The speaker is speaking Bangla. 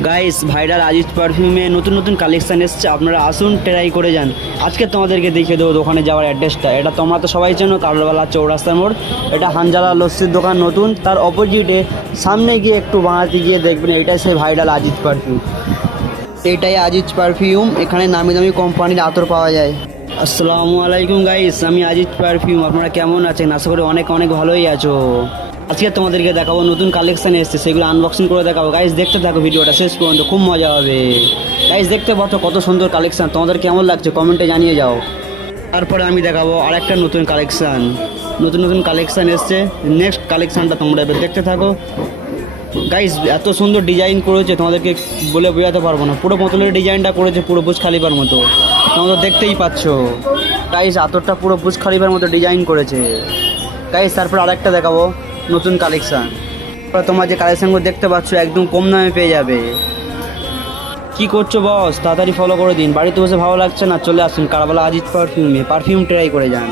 গাইস ভাইরাল আজিজ পারফিউমে নতুন নতুন কালেকশান এসছে, আপনারা আসুন ট্রাই করে যান। আজকে তোমাদেরকে দেখিয়ে দেবো দোকানে যাওয়ার অ্যাড্রেসটা। এটা তোমরা তো সবাই চেনো, কারবালা চৌরাস্তার মোড়। এটা হানজালা লস্যির দোকান নতুন, তার অপোজিটে সামনে গিয়ে একটু বাঁহাতে গিয়ে দেখবেন এটাই সেই ভাইরাল আজিজ পারফিউম। এটাই আজিজ পারফিউম, এখানে নামি দামি কোম্পানির আতর পাওয়া যায়। আসসালামু আলাইকুম গাইস, আমি আজিজ পারফিউম। আপনারা কেমন আছেন? আশা করি অনেক অনেক ভালোই আছো। আজকে তোমাদেরকে দেখাবো নতুন কালেকশন এসেছে, সেগুলো আনবক্সিং করে দেখাবো। গাইস দেখতে থাকো ভিডিওটা শেষ পর্যন্ত, খুব মজা হবে। গাইস দেখতে পাচ্ছ কত সুন্দর কালেকশন, তোমাদের কেমন লাগছে কমেন্টে জানিয়ে যাও। তারপরে আমি দেখাবো আরেকটা নতুন কালেকশন। নতুন নতুন কালেকশন এসছে, নেক্সট কালেকশনটা তোমরা এবার দেখতে থাকো। গাইস এত সুন্দর ডিজাইন করেছে, তোমাদেরকে বলে বোঝাতে পারবো না। পুরো বোতলের ডিজাইনটা করেছে পুরো বুর্জ খলিফার মতো, তোমরা দেখতেই পাচ্ছ। গাইস আতরটা পুরো বুর্জ খলিফার মতো ডিজাইন করেছে। গাইস তারপর আরেকটা দেখাবো নতুন কালেকশান। তোমরা যে কালেকশানগুলো দেখতে পাচ্ছ একদম কম দামে পেয়ে যাবে। কি করছো বস? তাড়াতাড়ি ফলো করে দিন। বাড়িতে বসে ভালো লাগছে না, চলে আসুন কারবালা আজিজ পারফিউমে, পারফিউম ট্রাই করে যান।